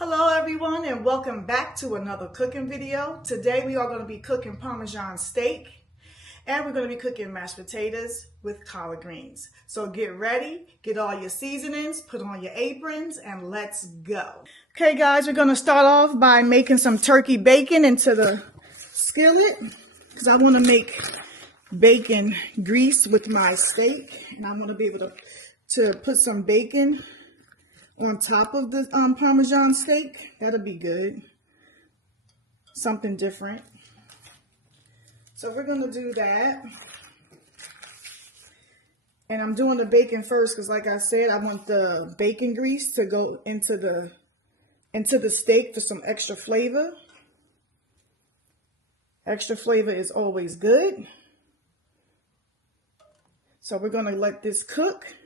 Hello everyone and welcome back to another cooking video. Today we are going to be cooking Parmesan steak and we're going to be cooking mashed potatoes with collard greens. So get ready, get all your seasonings, put on your aprons, and let's go. Okay guys, we're going to start off by making some turkey bacon into the skillet because I want to make bacon grease with my steak and I want to be able to put some bacon on top of the Parmesan steak. That'll be good. Something different. So we're going to do that. And I'm doing the bacon first because like I said, I want the bacon grease to go into the steak for some extra flavor. Extra flavor is always good. So we're going to let this cook.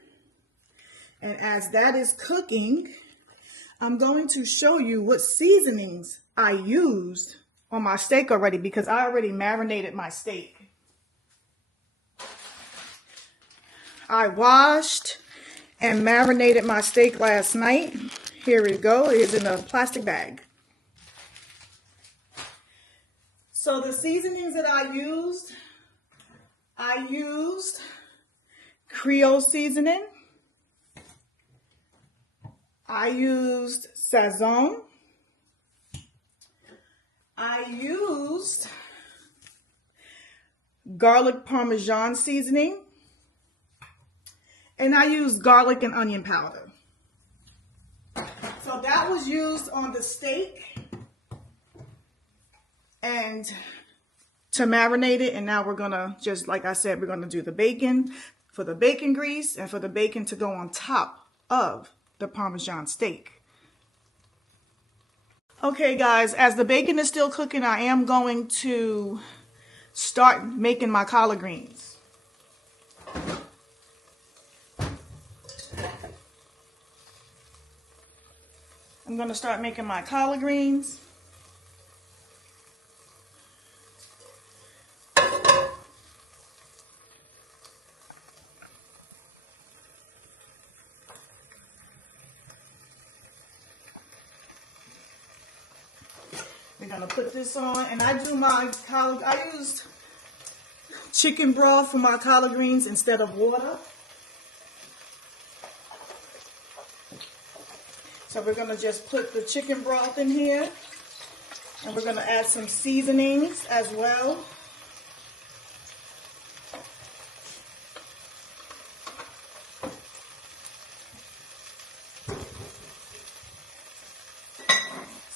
And as that is cooking, I'm going to show you what seasonings I used on my steak already because I already marinated my steak. I washed and marinated my steak last night. Here we go. It is in a plastic bag. So the seasonings that I used Creole seasoning. I used Sazon. I used garlic Parmesan seasoning. And I used garlic and onion powder. So that was used on the steak and to marinate it. And now we're going to, just like I said, we're going to do the bacon for the bacon grease and for the bacon to go on top of the Parmesan steak. Okay guys, as the bacon is still cooking, I am going to start making my collard greens. I'm going to start making my collard greens. We're going to put this on, and I do my collard, I used chicken broth for my collard greens instead of water. So we're going to just put the chicken broth in here, and we're going to add some seasonings as well.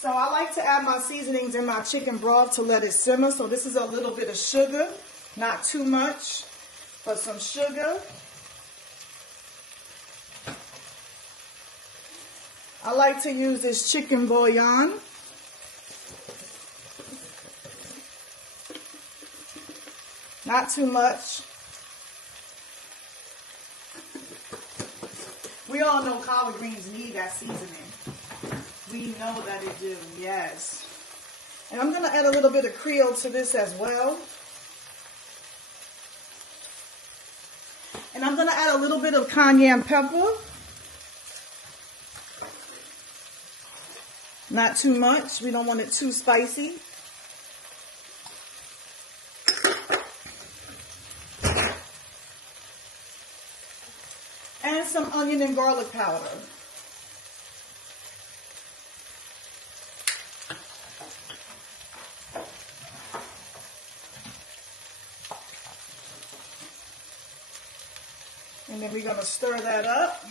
So I like to add my seasonings in my chicken broth to let it simmer. So this is a little bit of sugar, not too much, but some sugar. I like to use this chicken bouillon. Not too much. We all know collard greens need that seasoning. We know that it do, yes. And I'm going to add a little bit of Creole to this as well. And I'm going to add a little bit of cayenne pepper. Not too much. We don't want it too spicy. And some onion and garlic powder. And then we're going to stir that up.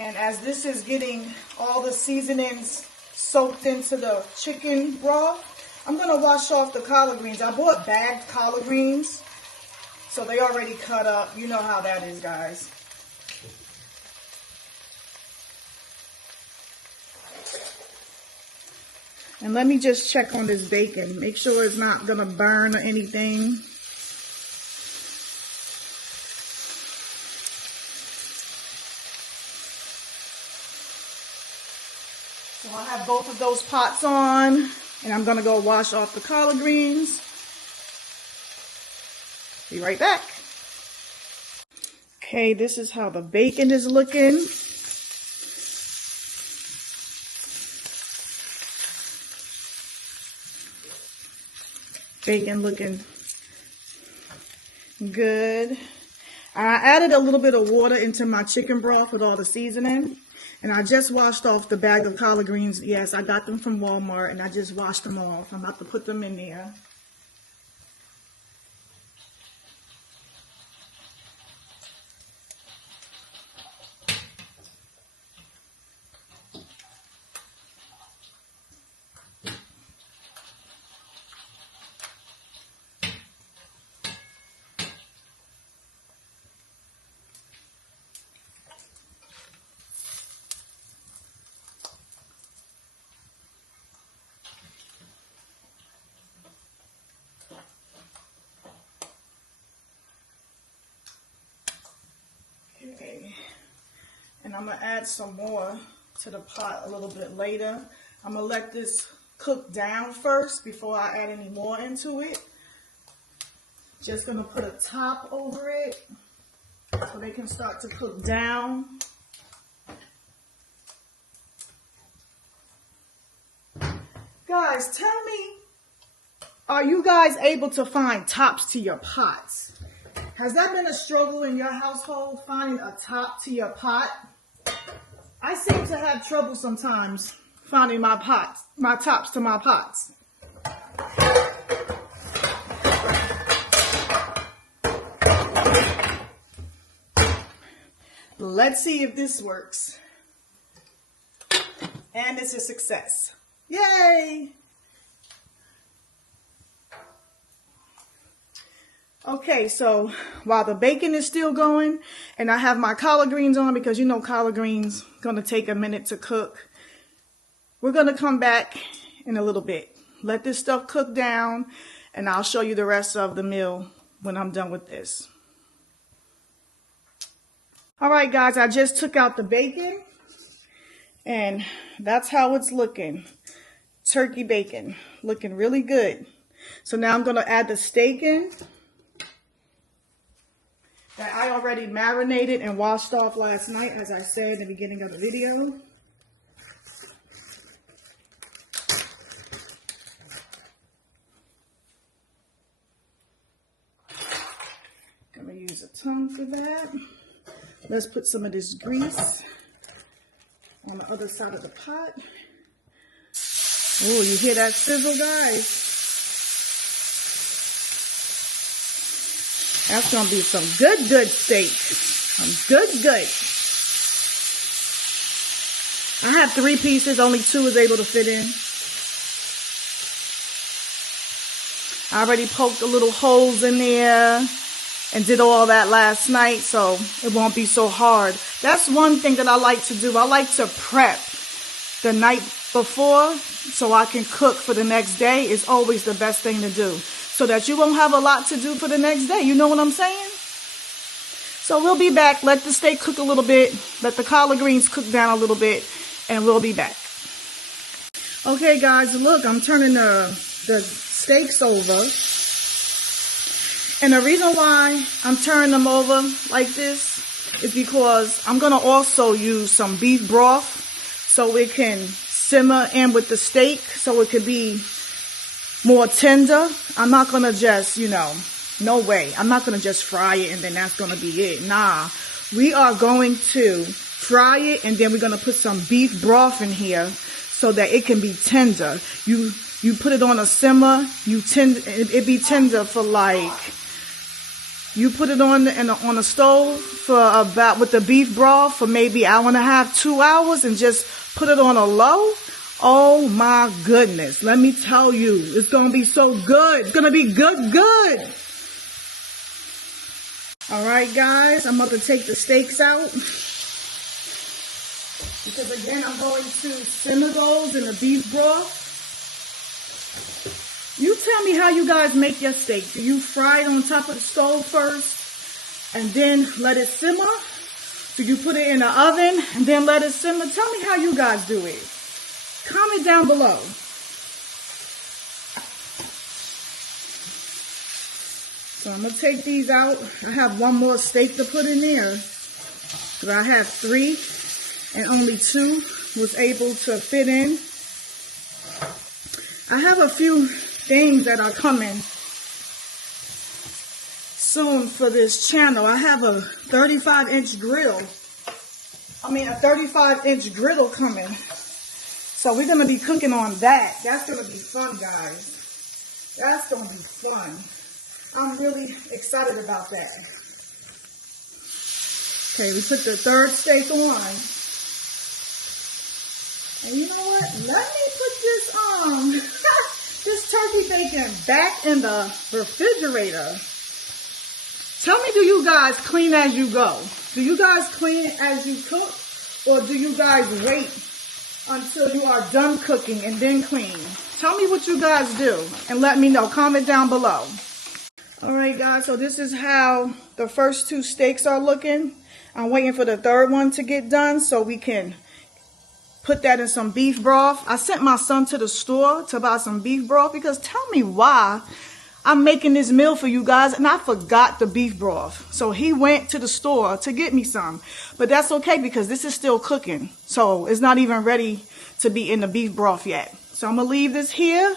And as this is getting all the seasonings soaked into the chicken broth, I'm going to wash off the collard greens. I bought bagged collard greens, so they already cut up. You know how that is, guys. And let me just check on this bacon. Make sure it's not going to burn or anything. So I have both of those pots on. And I'm going to go wash off the collard greens. Be right back. Okay, this is how the bacon is looking. Bacon looking good. I added a little bit of water into my chicken broth with all the seasoning. And I just washed off the bag of collard greens. Yes, I got them from Walmart and I just washed them off. I'm about to put them in there. Okay, and I'm gonna add some more to the pot a little bit later. I'm gonna let this cook down first before I add any more into it. Just gonna put a top over it so they can start to cook down. Guys, tell me, are you guys able to find tops to your pots? Has that been a struggle in your household, finding a top to your pot? I seem to have trouble sometimes finding my tops to my pots. Let's see if this works. And it's a success. Yay! Okay, so while the bacon is still going and I have my collard greens on, because you know collard greens going to take a minute to cook, we're going to come back in a little bit. Let this stuff cook down and I'll show you the rest of the meal when I'm done with this. All right, guys, I just took out the bacon and that's how it's looking. Turkey bacon, looking really good. So now I'm going to add the steak in that I already marinated and washed off last night, as I said in the beginning of the video. I'm going to use a tongue for that. Let's put some of this grease on the other side of the pot. Oh, you hear that sizzle, guys? That's going to be some good steak. Some good. I have 3 pieces. Only 2 is able to fit in. I already poked the little holes in there and did all that last night, so it won't be so hard. That's one thing that I like to do. I like to prep the night before so I can cook for the next day. Is always the best thing to do, so that you won't have a lot to do for the next day. You know what I'm saying? So we'll be back. Let the steak cook a little bit. Let the collard greens cook down a little bit, and we'll be back. Okay, guys, look, I'm turning the steaks over. And the reason why I'm turning them over like this is because I'm going to also use some beef broth so it can simmer in with the steak, so it could be more tender. I'm not going to just, no way. I'm not going to just fry it and then that's going to be it. Nah, we are going to fry it and then we're going to put some beef broth in here so that it can be tender. You put it on a simmer, it be tender for like, you put it on a stove for about, with the beef broth for maybe hour and a half, 2 hours, and just put it on a low. Oh my goodness. Let me tell you, it's going to be so good. It's going to be good. All right, guys, I'm about to take the steaks out. Because again, I'm going to simmer those in the beef broth. You tell me how you guys make your steak. Do you fry it on top of the stove first and then let it simmer? Do you put it in the oven and then let it simmer? Tell me how you guys do it. Comment down below. So I'm going to take these out. I have one more steak to put in there. But I have 3 and only 2 was able to fit in. I have a few things that are coming soon for this channel. I have a 35-inch grill. A 35-inch griddle coming. So we're going to be cooking on that. That's going to be fun, guys. That's going to be fun. I'm really excited about that. Okay, we put the 3rd steak on. And you know what? Let me put this this turkey bacon back in the refrigerator. Tell me, do you guys clean as you go? Do you guys clean as you cook? Or do you guys wait until you are done cooking and then clean? Tell me what you guys do and let me know. Comment down below. Alright guys, so this is how the first 2 steaks are looking. I'm waiting for the 3rd one to get done so we can put that in some beef broth. I sent my son to the store to buy some beef broth because tell me why I'm making this meal for you guys and I forgot the beef broth. So he went to the store to get me some. But that's okay because this is still cooking. So it's not even ready to be in the beef broth yet. So I'm going to leave this here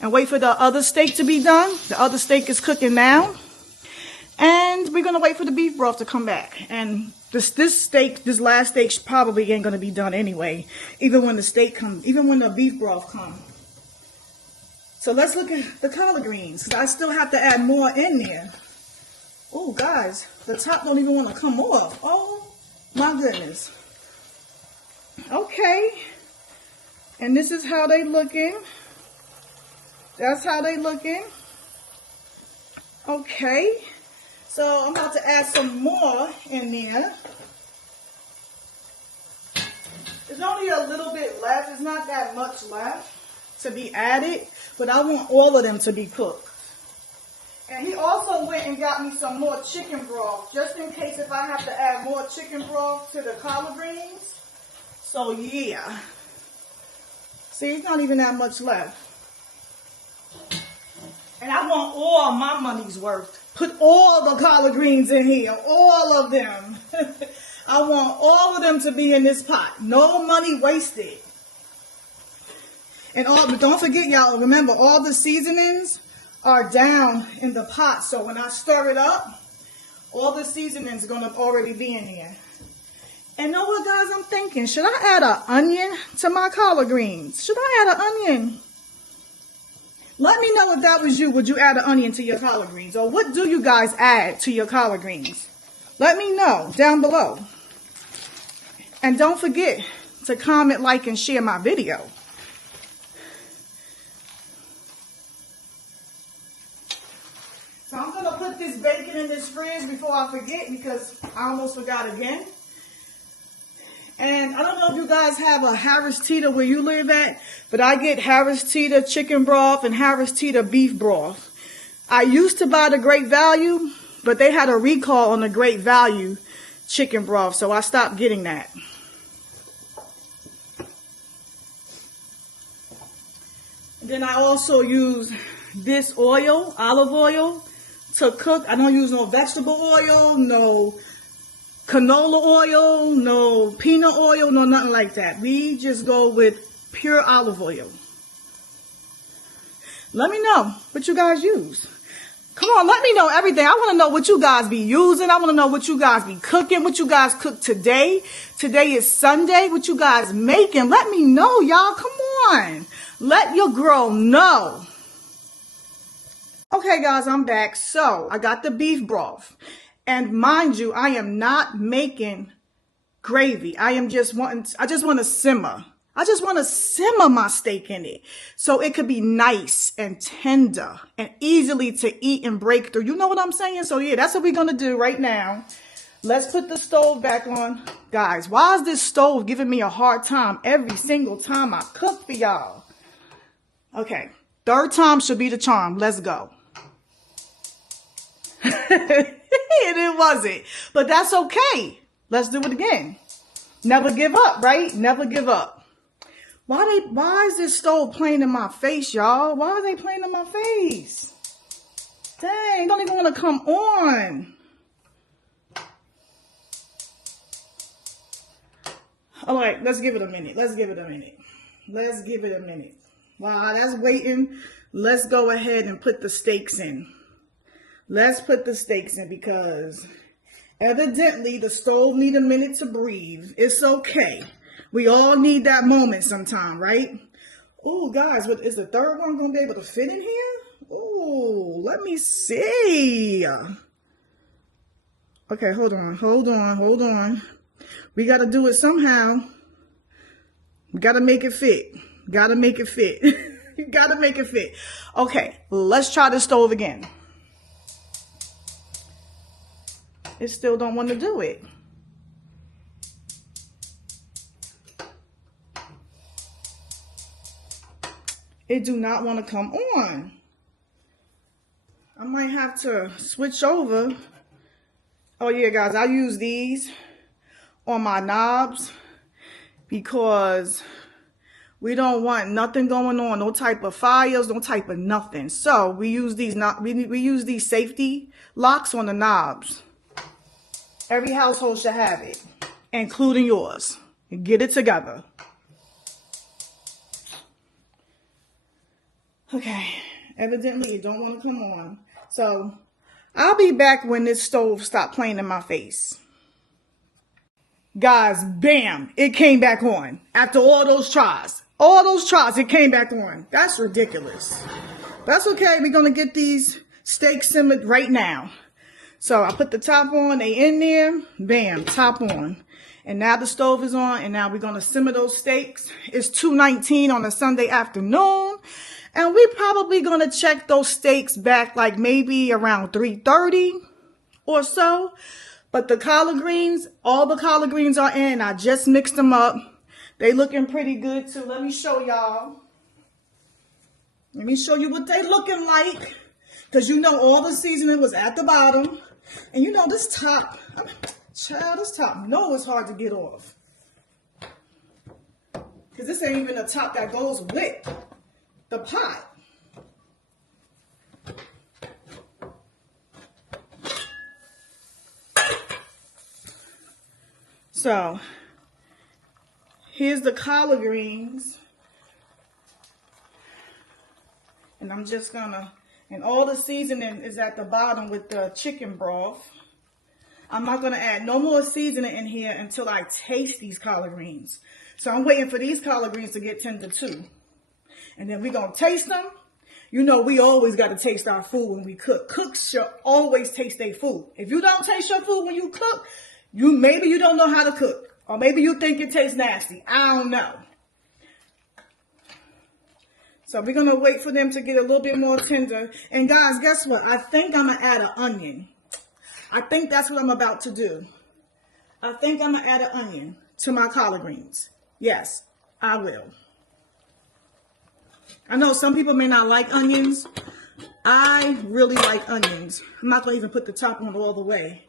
and wait for the other steak to be done. The other steak is cooking now. And we're going to wait for the beef broth to come back. And this last steak probably ain't going to be done anyway. Even when the beef broth comes. So let's look at the collard greens. I still have to add more in there. Oh, guys, the top don't even want to come off. Oh, my goodness. Okay. And this is how they looking. That's how they looking. Okay. So I'm about to add some more in there. There's only a little bit left. It's not that much left to be added, but I want all of them to be cooked. And he also went and got me some more chicken broth, just in case if I have to add more chicken broth to the collard greens. So yeah. See, it's not even that much left. And I want all my money's worth. Put all the collard greens in here, all of them. I want all of them to be in this pot. No money wasted. And but don't forget, y'all, remember, all the seasonings are down in the pot. So when I stir it up, all the seasonings are going to already be in here. And know what, guys, I'm thinking, should I add an onion to my collard greens? Should I add an onion? Let me know if that was you. Would you add an onion to your collard greens? Or what do you guys add to your collard greens? Let me know down below. And don't forget to comment, like, and share my video. So I'm going to put this bacon in this fridge before I forget because I almost forgot again. And I don't know if you guys have a Harris Teeter where you live at, but I get Harris Teeter chicken broth and Harris Teeter beef broth. I used to buy the Great Value, but they had a recall on the Great Value chicken broth, so I stopped getting that. And then I also use this oil, olive oil, to cook. I don't use no vegetable oil, no canola oil, no peanut oil, no nothing like that. We just go with pure olive oil. Let me know what you guys use. Come on, let me know everything. I want to know what you guys be using. I want to know what you guys be cooking, what you guys cook today. Today is Sunday. What you guys making? Let me know, y'all. Come on. Let your girl know. Okay, guys, I'm back. So I got the beef broth. And mind you, I am not making gravy. I just want to simmer. I just want to simmer my steak in it so it could be nice and tender and easily to eat and break through. You know what I'm saying? So yeah, that's what we're going to do right now. Let's put the stove back on. Guys, why is this stove giving me a hard time every single time I cook for y'all? Okay, 3rd time should be the charm. Let's go. And it wasn't, but that's okay. Let's do it again. Never give up, right? Never give up. Why is this stove playing in my face, y'all? Why are they playing in my face? Dang, don't even want to come on. All right, let's give it a minute. Let's give it a minute. Let's give it a minute. While that's waiting, let's go ahead and put the steaks in. Let's put the steaks in because evidently the stove need a minute to breathe. It's okay. We all need that moment sometime, right? Oh, guys, is the third one going to be able to fit in here? Oh, let me see. Okay, hold on. We got to do it somehow. We got to make it fit. Got to make it fit. Got to make it fit. Okay, let's try the stove again. It still don't want to do it. It do not want to come on. I might have to switch over. Oh yeah, guys, I use these on my knobs because we don't want nothing going on, no type of fires, no type of nothing. So we use these we use these safety locks on the knobs. Every household should have it, including yours. Get it together. Okay, evidently it don't want to come on. So I'll be back when this stove stops playing in my face. Guys, bam, it came back on. After all those tries, it came back on. That's ridiculous. That's okay, we're gonna get these steaks simmered right now. So I put the top on, they in there, bam, top on. And now the stove is on, and now we're gonna simmer those steaks. It's 2:19 on a Sunday afternoon. And we're probably going to check those steaks back like maybe around 3:30 or so. But the collard greens, all the collard greens are in. I just mixed them up. They looking pretty good too. Let me show y'all. Let me show you what they looking like. Because you know all the seasoning was at the bottom. And you know this top, child, this top, you know it's hard to get off. Because this ain't even the top that goes with the pot. So here's the collard greens. And I'm just gonna, and all the seasoning is at the bottom with the chicken broth. I'm not gonna add no more seasoning in here until I taste these collard greens. So I'm waiting for these collard greens to get tender too. And then we're going to taste them. You know, we always got to taste our food when we cook. Cooks should always taste their food. If you don't taste your food when you cook, maybe you don't know how to cook. Or maybe you think it tastes nasty. I don't know. So we're going to wait for them to get a little bit more tender. And guys, guess what? I think I'm going to add an onion. I think that's what I'm about to do. I think I'm going to add an onion to my collard greens. Yes, I will. I know some people may not like onions. I really like onions. I'm not gonna even put the top on all the way.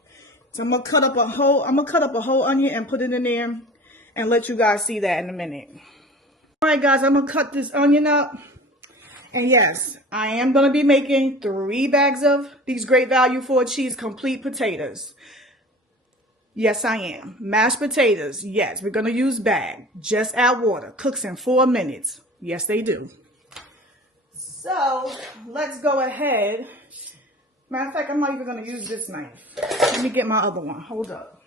So I'm gonna cut up a whole onion and put it in there and let you guys see that in a minute. All right, guys, I'm gonna cut this onion up. And yes, I am gonna be making 3 bags of these Great Value 4 Cheese complete potatoes. Yes, I am. Mashed potatoes. Yes, we're gonna use bag. Just add water. Cooks in 4 minutes. Yes, they do. So let's go ahead. Matter of fact, I'm not even going to use this knife. Let me get my other one. Hold up.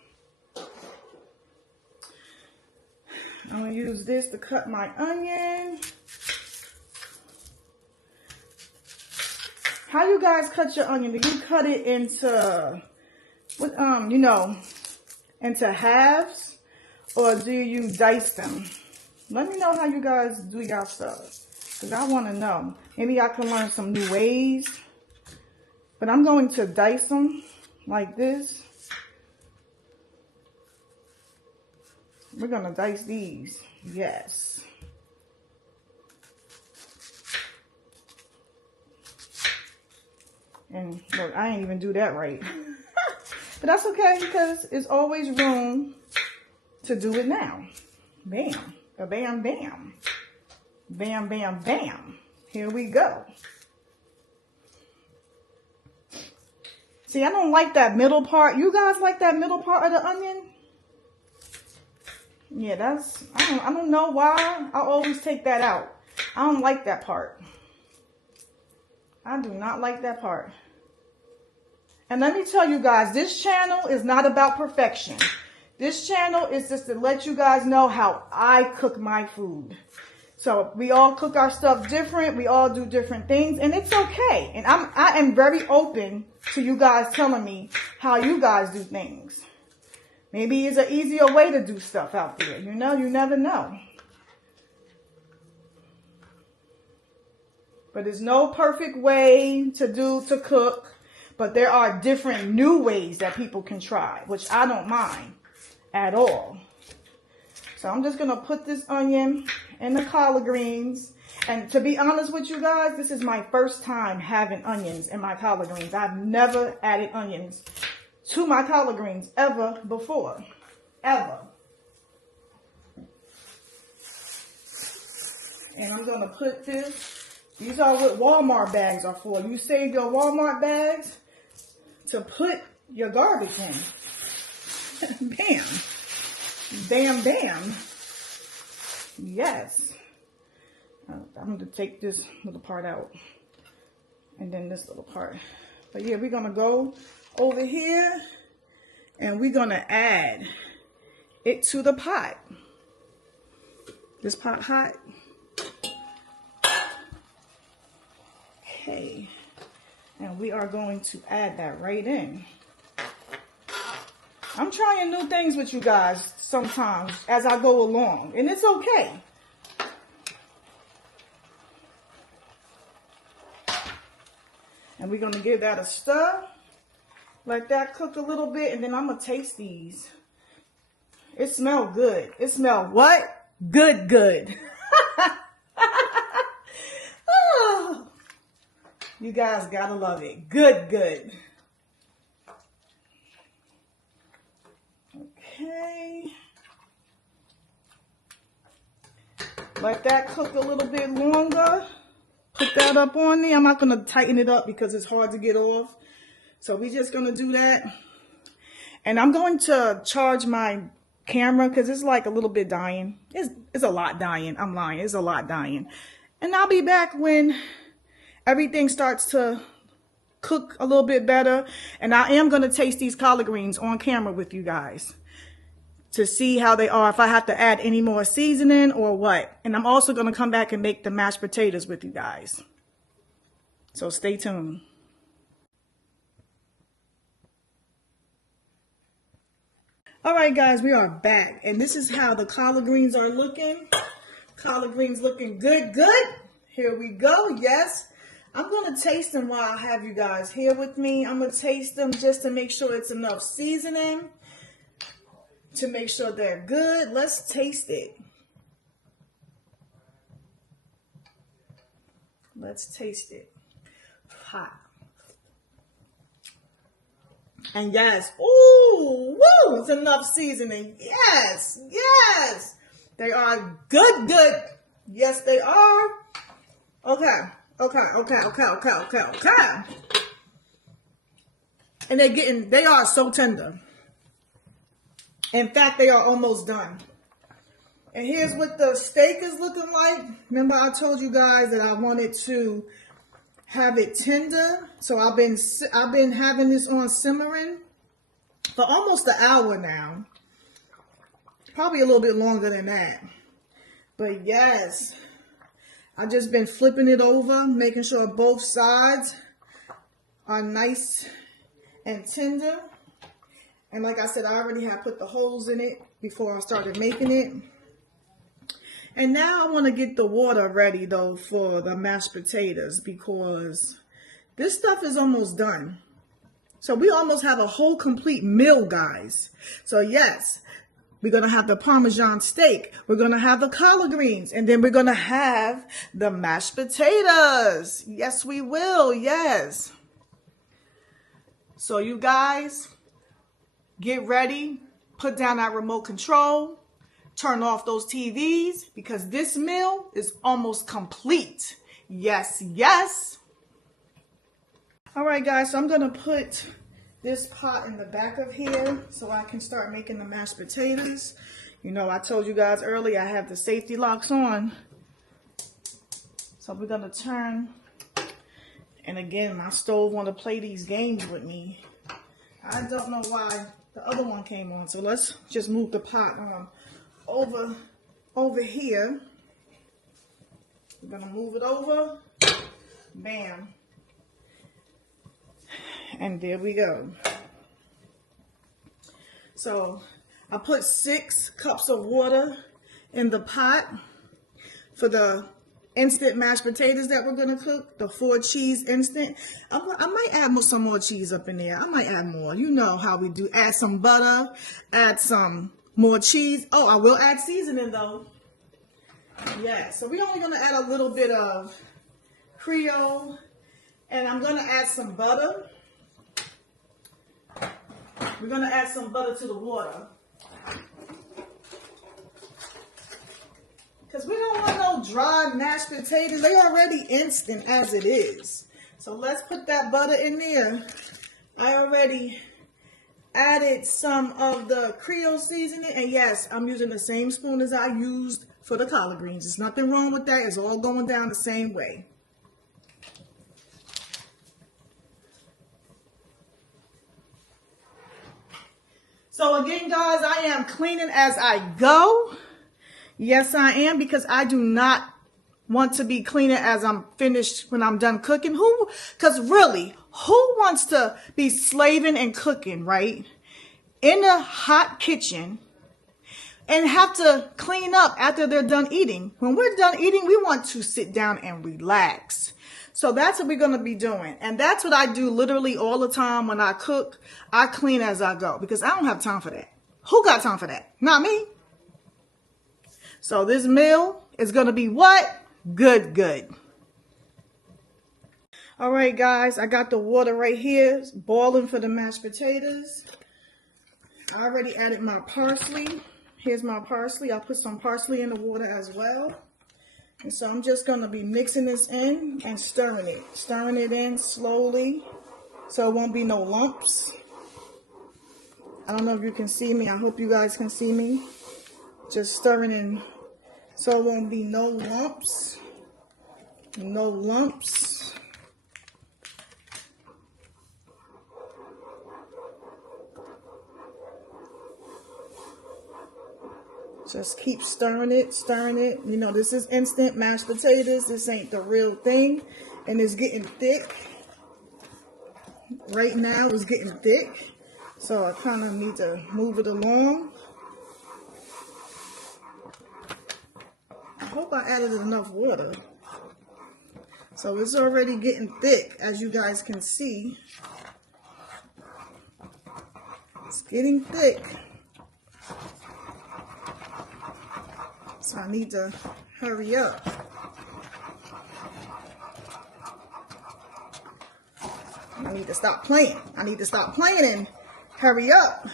I'm going to use this to cut my onion. How you guys cut your onion? Do you cut it into, into halves? Or do you dice them? Let me know how you guys do your stuff. Because I want to know. Maybe I can learn some new ways. But I'm going to dice them like this. We're going to dice these. Yes. And look, I ain't even do that right. But that's okay because it's always room to do it now. Bam. Bam, bam. Bam, bam, bam. Here we go. See, I don't like that middle part. You guys like that middle part of the onion? Yeah, I don't know why I always take that out. I don't like that part. I do not like that part. And let me tell you guys, this channel is not about perfection. This channel is just to let you guys know how I cook my food. So we all cook our stuff different. We all do different things, and it's okay. And I am very open to you guys telling me how you guys do things. Maybe it's an easier way to do stuff out there. You know, you never know. But there's no perfect way to cook. But there are different new ways that people can try, which I don't mind at all. So I'm just going to put this onion in the collard greens. And to be honest with you guys, this is my first time having onions in my collard greens. I've never added onions to my collard greens ever before. Ever. And I'm going to put this. These are what Walmart bags are for. You save your Walmart bags to put your garbage in. Bam. Bam, bam. Yes. I'm going to take this little part out. And then this little part. But yeah, we're going to go over here. And we're going to add it to the pot. This pot hot. Okay. And we are going to add that right in. I'm trying new things with you guys sometimes as I go along. And it's okay. And we're going to give that a stir. Let that cook a little bit. And then I'm going to taste these. It smells good. It smells what? Good, good. Oh, you guys got to love it. Good, good. Okay. Let that cook a little bit longer. Put that up on there. I'm not going to tighten it up because it's hard to get off. So we're just going to do that. And I'm going to charge my camera because it's like a little bit dying. It's a lot dying. I'm lying. It's a lot dying. And I'll be back when everything starts to cook a little bit better. And I am going to taste these collard greens on camera with you guys to see how they are, if I have to add any more seasoning or what. And I'm also going to come back and make the mashed potatoes with you guys. So stay tuned. All right, guys, we are back. And this is how the collard greens are looking. Collard greens looking good, good. Here we go. Yes. I'm going to taste them while I have you guys here with me. I'm going to taste them just to make sure it's enough seasoning. To make sure they're good. Let's taste it. Let's taste it. Hot. And yes. Ooh, woo, it's enough seasoning. Yes, yes. They are good, good. Yes, they are. Okay. And they are so tender. In fact, they are almost done. And here's what the steak is looking like. Remember I told you guys that I wanted to have it tender. So I've been having this on simmering for almost an hour now. Probably a little bit longer than that. But yes, I've just been flipping it over, making sure both sides are nice and tender. And like I said, I already had put the holes in it before I started making it. And now I want to get the water ready though for the mashed potatoes because this stuff is almost done. So we almost have a whole complete meal, guys. So yes, we're going to have the Parmesan steak. We're going to have the collard greens. And then we're going to have the mashed potatoes. Yes, we will. Yes. So you guys, get ready, put down that remote control, turn off those TVs because this meal is almost complete. Yes, yes. All right, guys, so I'm going to put this pot in the back of here so I can start making the mashed potatoes. You know, I told you guys earlier I have the safety locks on. So we're gonna turn, and again, my stove want to play these games with me. I don't know why the other one came on. So let's just move the pot on over here. We're gonna move it over. Bam. And there we go. So I put 6 cups of water in the pot for the instant mashed potatoes that we're gonna cook, the 4 cheese instant. I might add some more cheese up in there. I might add more. You know how we do. Add some butter, add some more cheese. Oh, I will add seasoning though. Yeah, so we're only gonna add a little bit of Creole, and I'm gonna add some butter. We're gonna add some butter to the water. Because we don't want no dry mashed potatoes. They already instant as it is. So let's put that butter in there. I already added some of the Creole seasoning. And yes, I'm using the same spoon as I used for the collard greens. There's nothing wrong with that. It's all going down the same way. So again, guys, I am cleaning as I go. Yes, I am, because I do not want to be cleaning as I'm finished when I'm done cooking. Because really, who wants to be slaving and cooking, right? In a hot kitchen and have to clean up after they're done eating. When we're done eating, we want to sit down and relax. So that's what we're going to be doing. And that's what I do literally all the time when I cook. I clean as I go because I don't have time for that. Who got time for that? Not me. So this meal is going to be what? Good, good. All right, guys, I got the water right here. It's boiling for the mashed potatoes. I already added my parsley. Here's my parsley. I'll put some parsley in the water as well. And so I'm just going to be mixing this in and stirring it. Stirring it in slowly so it won't be no lumps. I don't know if you can see me. I hope you guys can see me. Just stirring in so it won't be no lumps. No lumps. Just keep stirring it, stirring it. You know, this is instant mashed potatoes. This ain't the real thing. And it's getting thick. Right now it's getting thick. So I kind of need to move it along. I hope I added enough water. So it's already getting thick, as you guys can see. It's getting thick. So I need to hurry up. I need to stop playing. I need to stop playing and hurry up.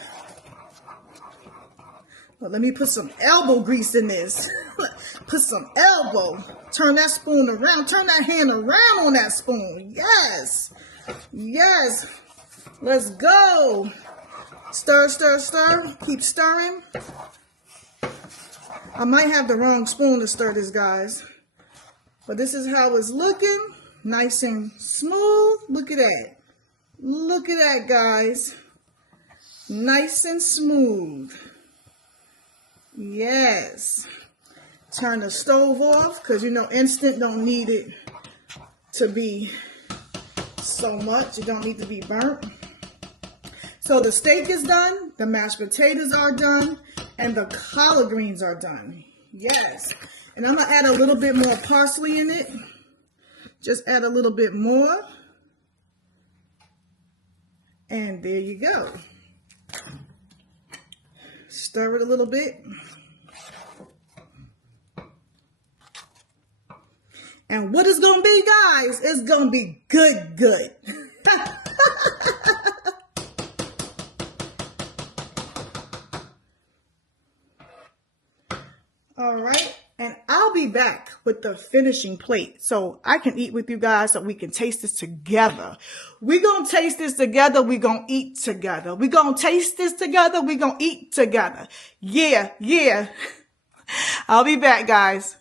But let me put some elbow grease in this. Put some elbow. Turn that spoon around. Turn that hand around on that spoon. Yes. Yes. Let's go. Stir, stir, stir. Keep stirring. I might have the wrong spoon to stir this, guys. But this is how it's looking. Nice and smooth. Look at that. Look at that, guys. Nice and smooth. Yes. Turn the stove off because, you know, instant don't need it to be so much. It don't need to be burnt. So the steak is done. The mashed potatoes are done. And the collard greens are done. Yes. And I'm going to add a little bit more parsley in it. Just add a little bit more. And there you go. Stir it a little bit. And what it's going to be, guys, it's going to be good, good. All right. And I'll be back with the finishing plate so I can eat with you guys so we can taste this together. We're going to taste this together. We're going to eat together. We're going to taste this together. We're going to eat together. Yeah, yeah. I'll be back, guys.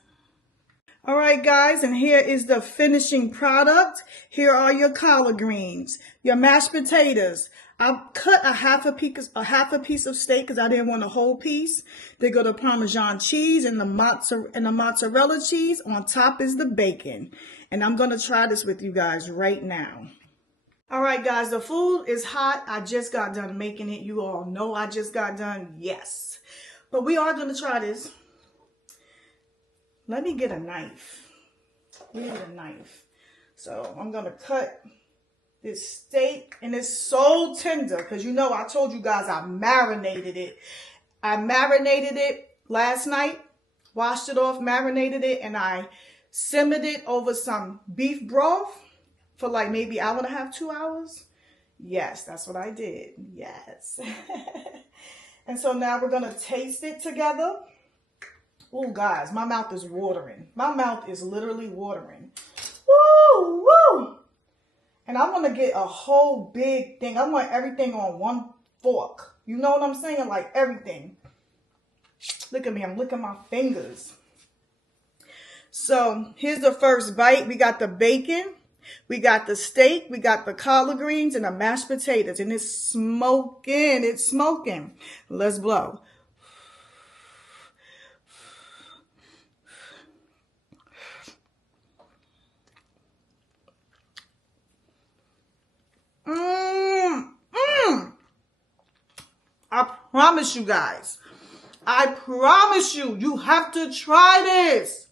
All right, guys, and here is the finishing product. Here are your collard greens, your mashed potatoes. I cut a half a piece of steak because I didn't want a whole piece. They go the Parmesan cheese and the mozzarella cheese. On top is the bacon. And I'm going to try this with you guys right now. All right, guys, the food is hot. I just got done making it. You all know I just got done. Yes. But we are going to try this. Let me get a knife. We need a knife. So I'm going to cut this steak, and it's so tender because you know I told you guys I marinated it. I marinated it last night, washed it off, marinated it, and I simmered it over some beef broth for like maybe hour and a half, 2 hours. Yes, that's what I did. Yes. And so now we're going to taste it together. Oh, guys, my mouth is watering. My mouth is literally watering. Woo, woo. And I want to get a whole big thing. I want everything on one fork. You know what I'm saying? Like everything. Look at me. I'm licking my fingers. So here's the first bite. We got the bacon. We got the steak. We got the collard greens and the mashed potatoes. And it's smoking. It's smoking. Let's blow. I promise you guys. I promise you. You have to try this.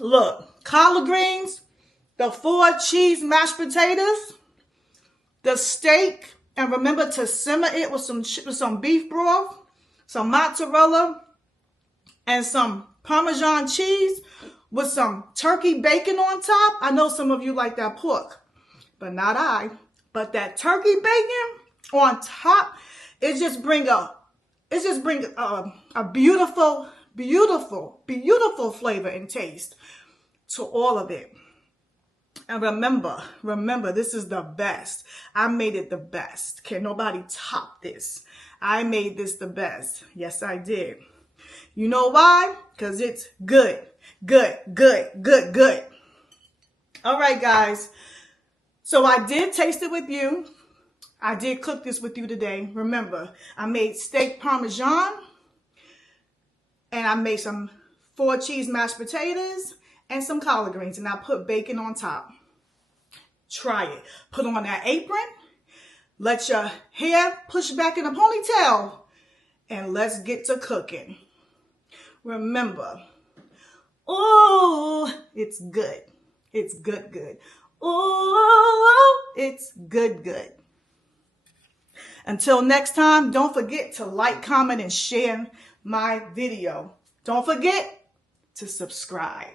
Look, collard greens, the 4 cheese mashed potatoes, the steak, and remember to simmer it with some beef broth, some mozzarella, and some Parmesan cheese with some turkey bacon on top. I know some of you like that pork, but not I. But that turkey bacon on top, it just bring a beautiful, beautiful, beautiful flavor and taste to all of it. And remember, this is the best. I made it the best. Can nobody top this? I made this the best. Yes, I did. You know why? Because it's good, good, good, good, good. All right, guys. So I did taste it with you. I did cook this with you today. Remember, I made steak Parmesan, and I made some 4 cheese mashed potatoes and some collard greens, and I put bacon on top. Try it. Put on that apron. Let your hair push back in a ponytail, and let's get to cooking. Remember, oh, it's good. It's good, good. Oh, it's good, good. Until next time, don't forget to like, comment, and share my video. Don't forget to subscribe.